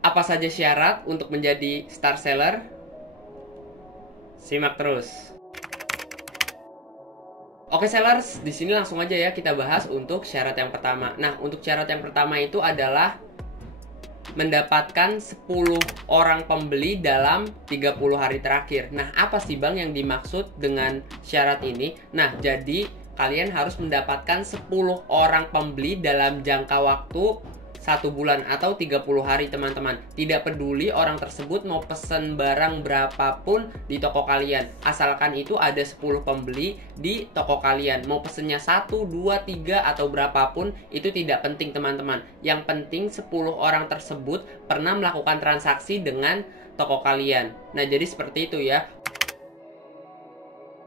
Apa saja syarat untuk menjadi star seller? Simak terus. Oke sellers, di sini langsung aja ya kita bahas untuk syarat yang pertama. Nah, untuk syarat yang pertama itu adalah mendapatkan 10 orang pembeli dalam 30 hari terakhir. Nah, apa sih Bang yang dimaksud dengan syarat ini? Nah, jadi kalian harus mendapatkan 10 orang pembeli dalam jangka waktu 1 bulan atau 30 hari teman-teman. Tidak peduli orang tersebut mau pesen barang berapapun di toko kalian, asalkan itu ada 10 pembeli di toko kalian. Mau pesennya 1, 2, 3 atau berapapun itu tidak penting teman-teman. Yang penting 10 orang tersebut pernah melakukan transaksi dengan toko kalian. Nah, jadi seperti itu ya.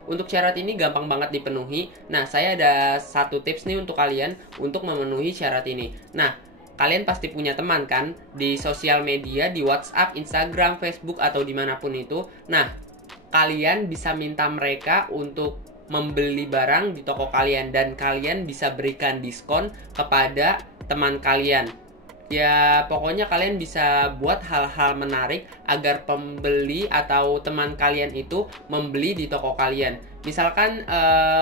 Untuk syarat ini gampang banget dipenuhi. Nah, saya ada satu tips nih untuk kalian untuk memenuhi syarat ini. Nah, kalian pasti punya teman kan di sosial media, di WhatsApp, Instagram, Facebook, atau dimanapun itu. Nah, kalian bisa minta mereka untuk membeli barang di toko kalian dan kalian bisa berikan diskon kepada teman kalian. Ya, pokoknya kalian bisa buat hal-hal menarik agar pembeli atau teman kalian itu membeli di toko kalian. Misalkan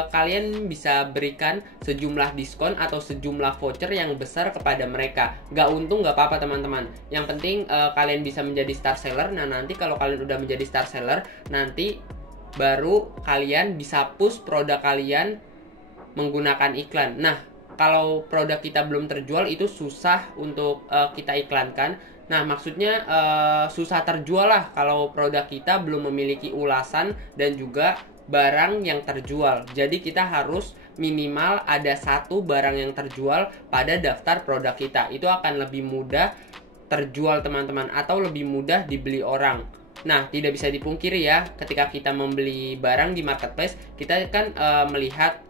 kalian bisa berikan sejumlah diskon atau sejumlah voucher yang besar kepada mereka. Nggak untung nggak apa-apa teman-teman. Yang penting kalian bisa menjadi star seller. Nah, nanti kalau kalian udah menjadi star seller, nanti baru kalian bisa push produk kalian menggunakan iklan. Nah, kalau produk kita belum terjual itu susah untuk kita iklankan. Nah, maksudnya susah terjual lah kalau produk kita belum memiliki ulasan dan juga barang yang terjual. Jadi kita harus minimal ada satu barang yang terjual pada daftar produk kita. Itu akan lebih mudah terjual teman-teman, atau lebih mudah dibeli orang. Nah, tidak bisa dipungkiri ya, ketika kita membeli barang di marketplace, kita kan melihat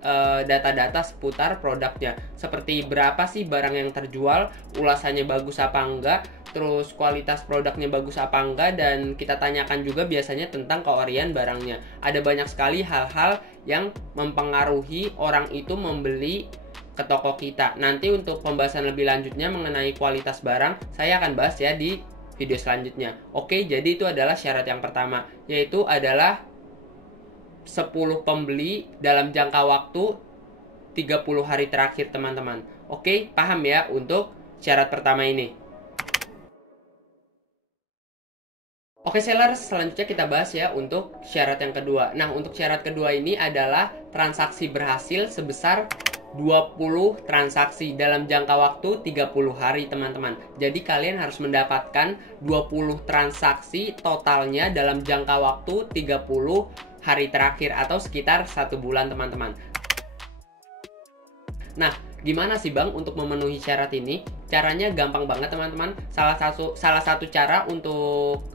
data-data seputar produknya. Seperti berapa sih barang yang terjual, ulasannya bagus apa enggak, terus kualitas produknya bagus apa enggak, dan kita tanyakan juga biasanya tentang keorian barangnya. Ada banyak sekali hal-hal yang mempengaruhi orang itu membeli ke toko kita. Nanti untuk pembahasan lebih lanjutnya mengenai kualitas barang, saya akan bahas ya di video selanjutnya. Oke, jadi itu adalah syarat yang pertama, yaitu adalah 10 pembeli dalam jangka waktu 30 hari terakhir teman-teman. Oke, paham ya untuk syarat pertama ini? Oke sellers, selanjutnya kita bahas ya untuk syarat yang kedua. Nah, untuk syarat kedua ini adalah transaksi berhasil sebesar 20 transaksi dalam jangka waktu 30 hari teman-teman. Jadi kalian harus mendapatkan 20 transaksi totalnya dalam jangka waktu 30 hari terakhir atau sekitar 1 bulan teman-teman. Nah, gimana sih Bang untuk memenuhi syarat ini? Caranya gampang banget teman-teman. Salah satu cara untuk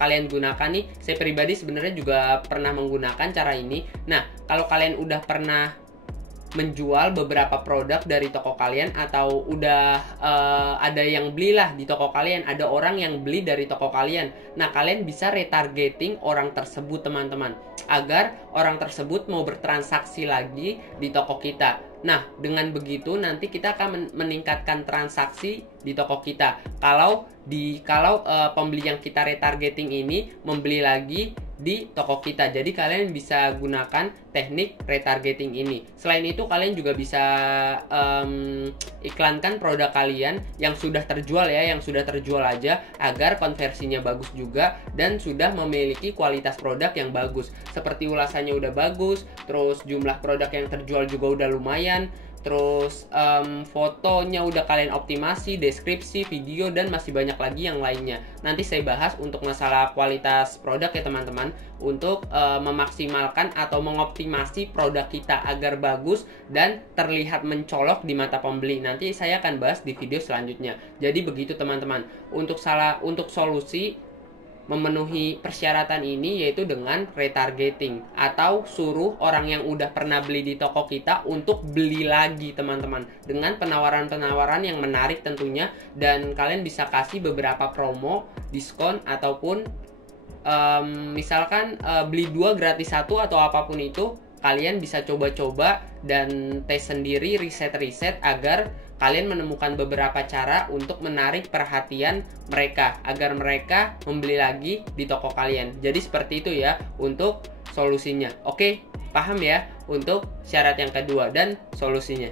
kalian gunakan nih, saya pribadi sebenarnya juga pernah menggunakan cara ini. Nah, kalau kalian udah pernah menjual beberapa produk dari toko kalian, atau udah ada yang belilah di toko kalian, ada orang yang beli dari toko kalian. Nah, kalian bisa retargeting orang tersebut teman-teman, agar orang tersebut mau bertransaksi lagi di toko kita. Nah, dengan begitu nanti kita akan meningkatkan transaksi di toko kita. Kalau pembeli yang kita retargeting ini membeli lagi di toko kita. Jadi kalian bisa gunakan teknik retargeting ini. Selain itu kalian juga bisa iklankan produk kalian yang sudah terjual ya, yang sudah terjual aja, agar konversinya bagus juga dan sudah memiliki kualitas produk yang bagus. Seperti ulasannya udah bagus, terus jumlah produk yang terjual juga udah lumayan, terus fotonya udah kalian optimasi, deskripsi, video, dan masih banyak lagi yang lainnya. Nanti saya bahas untuk masalah kualitas produk ya teman-teman, untuk memaksimalkan atau mengoptimasi produk kita agar bagus dan terlihat mencolok di mata pembeli. Nanti saya akan bahas di video selanjutnya. Jadi begitu teman-teman. Untuk solusi memenuhi persyaratan ini, yaitu dengan retargeting, atau suruh orang yang udah pernah beli di toko kita untuk beli lagi teman-teman, dengan penawaran-penawaran yang menarik tentunya. Dan kalian bisa kasih beberapa promo, diskon, ataupun misalkan beli 2 gratis 1 atau apapun itu. Kalian bisa coba-coba dan tes sendiri, riset-riset, agar kalian menemukan beberapa cara untuk menarik perhatian mereka agar mereka membeli lagi di toko kalian. Jadi seperti itu ya untuk solusinya. Oke, paham ya untuk syarat yang kedua dan solusinya.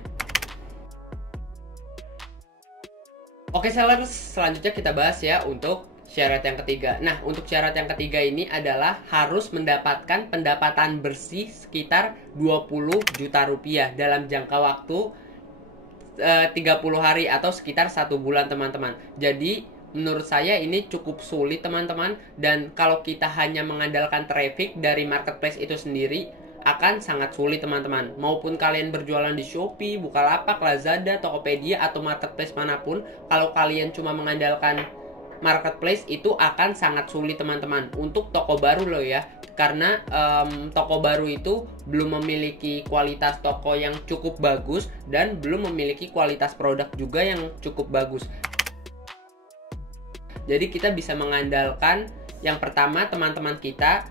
Oke sellers, selanjutnya kita bahas ya untuk syarat yang ketiga. Nah, untuk syarat yang ketiga ini adalah harus mendapatkan pendapatan bersih sekitar 20 juta rupiah dalam jangka waktu 30 hari atau sekitar 1 bulan teman-teman. Jadi menurut saya ini cukup sulit teman-teman, dan kalau kita hanya mengandalkan traffic dari marketplace itu sendiri akan sangat sulit teman-teman. Maupun kalian berjualan di Shopee, Bukalapak, Lazada, Tokopedia atau marketplace manapun, kalau kalian cuma mengandalkan marketplace itu akan sangat sulit teman-teman. Untuk toko baru loh ya, karena toko baru itu belum memiliki kualitas toko yang cukup bagus dan belum memiliki kualitas produk juga yang cukup bagus. Jadi kita bisa mengandalkan yang pertama teman-teman kita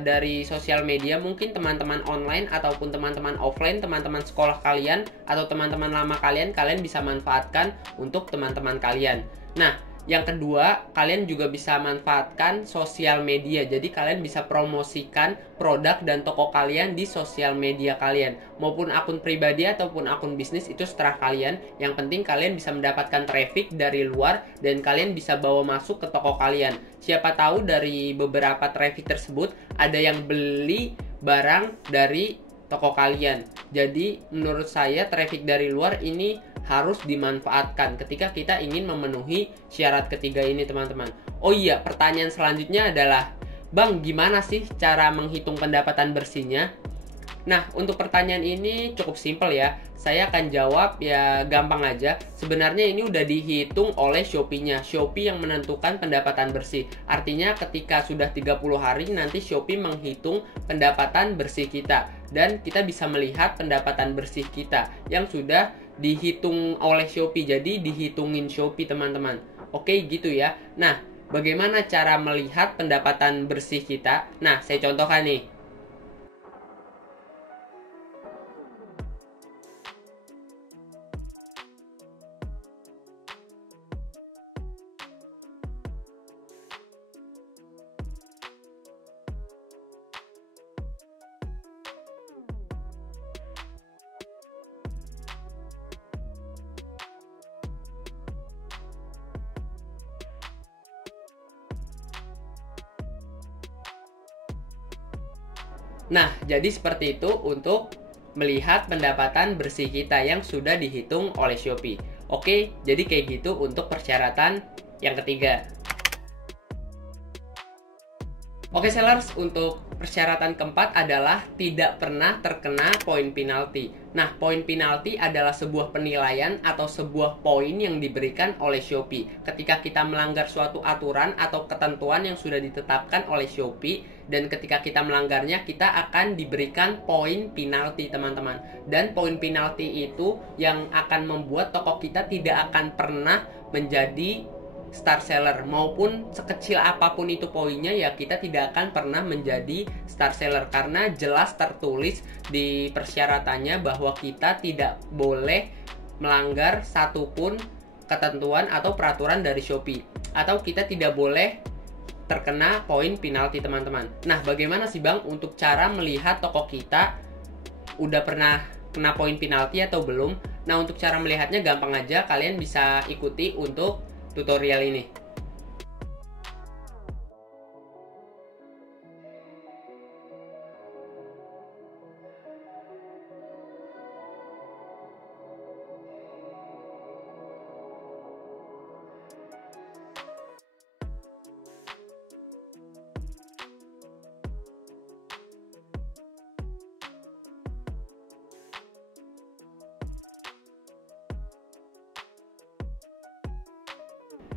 dari sosial media, mungkin teman-teman online ataupun teman-teman offline, teman-teman sekolah kalian atau teman-teman lama kalian bisa manfaatkan untuk teman-teman kalian. Nah, yang kedua, kalian juga bisa manfaatkan sosial media. Jadi kalian bisa promosikan produk dan toko kalian di sosial media kalian. Maupun akun pribadi ataupun akun bisnis, itu seterah kalian. Yang penting kalian bisa mendapatkan traffic dari luar dan kalian bisa bawa masuk ke toko kalian. Siapa tahu dari beberapa traffic tersebut ada yang beli barang dari toko kalian. Jadi menurut saya traffic dari luar ini harus dimanfaatkan ketika kita ingin memenuhi syarat ketiga ini teman-teman. Oh iya, pertanyaan selanjutnya adalah, Bang, gimana sih cara menghitung pendapatan bersihnya? Nah, untuk pertanyaan ini cukup simpel ya. Saya akan jawab ya gampang aja. Sebenarnya ini udah dihitung oleh Shopee-nya. Shopee yang menentukan pendapatan bersih. Artinya ketika sudah 30 hari nanti Shopee menghitung pendapatan bersih kita. Dan kita bisa melihat pendapatan bersih kita yang sudah dihitung oleh Shopee. Jadi dihitungin Shopee teman-teman. Oke gitu ya. Nah, bagaimana cara melihat pendapatan bersih kita? Nah, saya contohkan nih. Nah, jadi seperti itu untuk melihat pendapatan bersih kita yang sudah dihitung oleh Shopee. Oke, jadi kayak gitu untuk persyaratan yang ketiga. Oke sellers, untuk persyaratan keempat adalah tidak pernah terkena poin penalti. Nah, poin penalti adalah sebuah penilaian atau sebuah poin yang diberikan oleh Shopee ketika kita melanggar suatu aturan atau ketentuan yang sudah ditetapkan oleh Shopee, dan ketika kita melanggarnya kita akan diberikan poin penalti teman-teman. Dan poin penalti itu yang akan membuat toko kita tidak akan pernah menjadi star seller, maupun sekecil apapun itu poinnya ya kita tidak akan pernah menjadi star seller, karena jelas tertulis di persyaratannya bahwa kita tidak boleh melanggar satupun ketentuan atau peraturan dari Shopee, atau kita tidak boleh terkena poin penalti teman-teman. Nah, bagaimana sih Bang untuk cara melihat toko kita udah pernah kena poin penalti atau belum? Nah, untuk cara melihatnya gampang aja, kalian bisa ikuti untuk tutorial ini.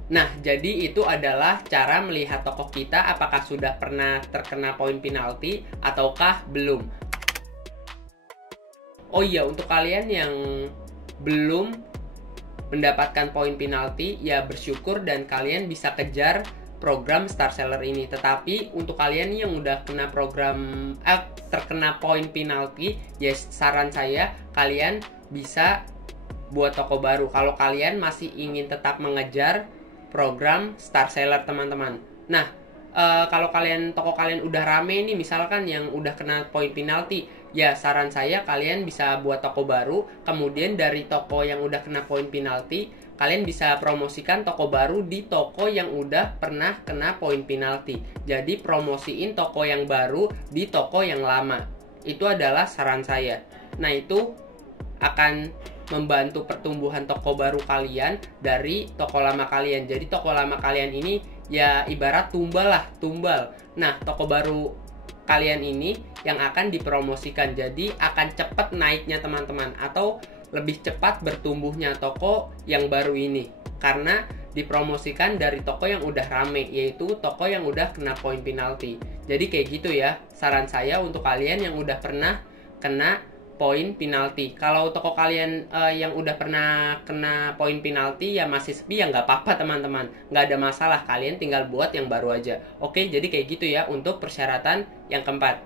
Nah, jadi itu adalah cara melihat toko kita apakah sudah pernah terkena poin penalti ataukah belum. Oh iya, untuk kalian yang belum mendapatkan poin penalti, ya bersyukur dan kalian bisa kejar program Star Seller ini. Tetapi untuk kalian yang udah kena terkena poin penalti, ya saran saya kalian bisa buat toko baru kalau kalian masih ingin tetap mengejar program star seller teman-teman. Nah, kalau toko kalian udah rame nih, misalkan yang udah kena poin penalti, ya saran saya kalian bisa buat toko baru. Kemudian dari toko yang udah kena poin penalti, kalian bisa promosikan toko baru di toko yang udah pernah kena poin penalti. Jadi promosiin toko yang baru di toko yang lama. Itu adalah saran saya. Nah, itu akan membantu pertumbuhan toko baru kalian dari toko lama kalian. Jadi toko lama kalian ini ya ibarat tumbal lah, tumbal. Nah, toko baru kalian ini yang akan dipromosikan. Jadi akan cepat naiknya teman-teman, atau lebih cepat bertumbuhnya toko yang baru ini karena dipromosikan dari toko yang udah rame, yaitu toko yang udah kena poin penalti. Jadi kayak gitu ya saran saya untuk kalian yang udah pernah kena poin penalti. Kalau toko kalian yang udah pernah kena poin penalti ya masih sepi, ya nggak apa-apa teman-teman, nggak ada masalah, kalian tinggal buat yang baru aja. Oke, jadi kayak gitu ya untuk persyaratan yang keempat.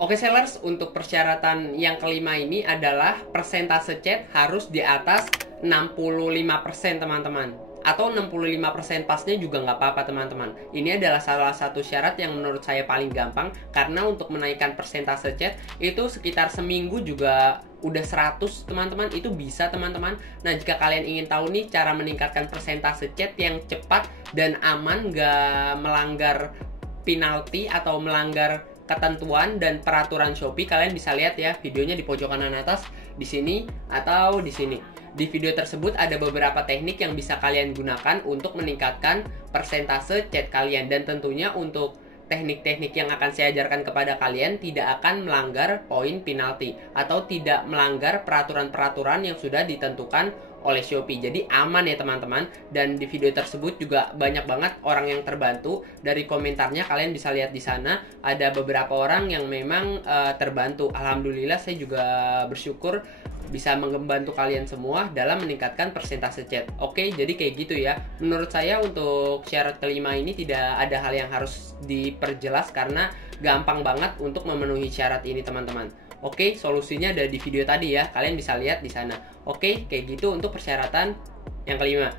Oke sellers, untuk persyaratan yang kelima ini adalah persentase chat harus di atas 65% teman-teman, atau 65% pasnya juga nggak apa-apa teman-teman. Ini adalah salah satu syarat yang menurut saya paling gampang, karena untuk menaikkan persentase chat itu sekitar seminggu juga udah 100 teman-teman, itu bisa teman-teman. Nah, jika kalian ingin tahu nih cara meningkatkan persentase chat yang cepat dan aman, nggak melanggar penalti atau melanggar ketentuan dan peraturan Shopee, kalian bisa lihat ya videonya di pojok kanan atas, di sini atau di sini. Di video tersebut ada beberapa teknik yang bisa kalian gunakan untuk meningkatkan persentase chat kalian, dan tentunya untuk teknik-teknik yang akan saya ajarkan kepada kalian tidak akan melanggar poin penalti atau tidak melanggar peraturan-peraturan yang sudah ditentukan oleh Shopee. Jadi aman ya teman-teman. Dan di video tersebut juga banyak banget orang yang terbantu dari komentarnya. Kalian bisa lihat di sana ada beberapa orang yang memang terbantu. Alhamdulillah, saya juga bersyukur bisa membantu kalian semua dalam meningkatkan persentase chat. Oke, jadi kayak gitu ya. Menurut saya untuk syarat kelima ini tidak ada hal yang harus diperjelas karena gampang banget untuk memenuhi syarat ini teman-teman. Oke, solusinya ada di video tadi ya. Kalian bisa lihat di sana. Oke, kayak gitu untuk persyaratan yang kelima.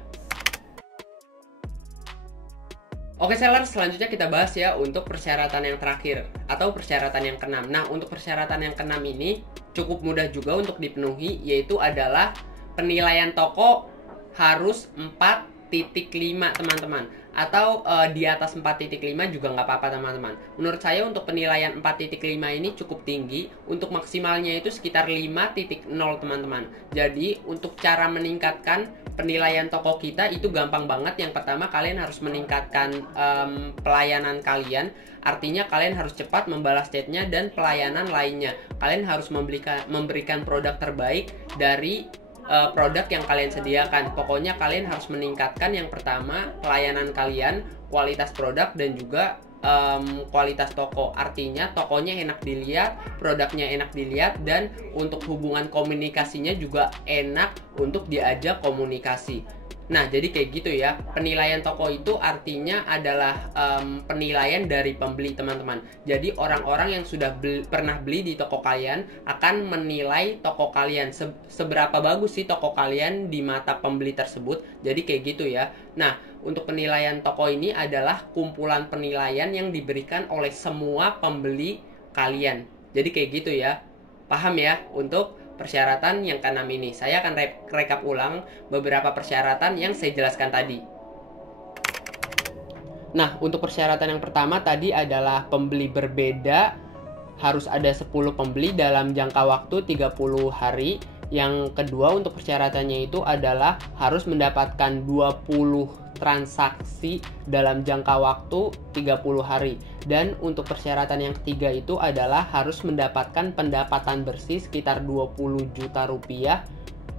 Oke seller, selanjutnya kita bahas ya untuk persyaratan yang terakhir atau persyaratan yang keenam. Nah, untuk persyaratan yang keenam ini cukup mudah juga untuk dipenuhi, yaitu adalah penilaian toko harus 4.5 teman-teman, atau di atas 4.5 juga nggak apa-apa teman-teman. Menurut saya untuk penilaian 4.5 ini cukup tinggi, untuk maksimalnya itu sekitar 5.0 teman-teman. Jadi untuk cara meningkatkan penilaian toko kita itu gampang banget. Yang pertama, kalian harus meningkatkan pelayanan kalian. Artinya kalian harus cepat membalas chatnya dan pelayanan lainnya. Kalian harus memberikan produk terbaik dari produk yang kalian sediakan. Pokoknya kalian harus meningkatkan yang pertama pelayanan kalian, kualitas produk, dan juga kualitas toko. Artinya tokonya enak dilihat, produknya enak dilihat, dan untuk hubungan komunikasinya juga enak untuk diajak komunikasi. Nah, jadi kayak gitu ya. Penilaian toko itu artinya adalah penilaian dari pembeli teman-teman. Jadi orang-orang yang sudah pernah beli di toko kalian akan menilai toko kalian, seberapa bagus sih toko kalian di mata pembeli tersebut. Jadi kayak gitu ya. Nah, untuk penilaian toko ini adalah kumpulan penilaian yang diberikan oleh semua pembeli kalian. Jadi kayak gitu ya. Paham ya untuk persyaratan yang keenam ini. Saya akan rekap ulang beberapa persyaratan yang saya jelaskan tadi. Nah, untuk persyaratan yang pertama tadi adalah pembeli berbeda, harus ada 10 pembeli dalam jangka waktu 30 hari. Yang kedua untuk persyaratannya itu adalah harus mendapatkan 20 transaksi dalam jangka waktu 30 hari. Dan untuk persyaratan yang ketiga itu adalah harus mendapatkan pendapatan bersih sekitar 20 juta rupiah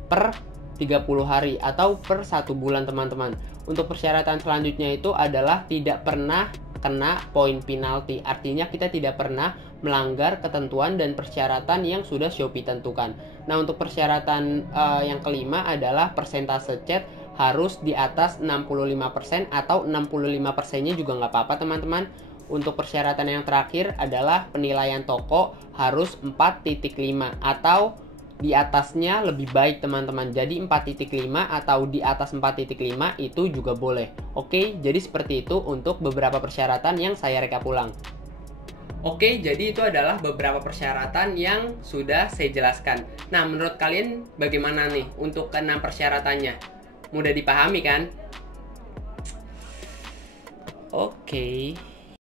per 30 hari atau per 1 bulan teman-teman. Untuk persyaratan selanjutnya itu adalah tidak pernah kena poin penalti. Artinya kita tidak pernah melanggar ketentuan dan persyaratan yang sudah Shopee tentukan. Nah, untuk persyaratan yang kelima adalah persentase chat harus di atas 65% atau 65%-nya juga nggak apa-apa teman-teman. untuk persyaratan yang terakhir adalah penilaian toko harus 4.5 atau di atasnya lebih baik teman-teman. Jadi 4.5 atau di atas 4.5 itu juga boleh. Oke, jadi seperti itu untuk beberapa persyaratan yang saya rekap ulang. Oke, jadi itu adalah beberapa persyaratan yang sudah saya jelaskan. Nah, menurut kalian bagaimana nih untuk ke-6 persyaratannya? Mudah dipahami kan? Oke.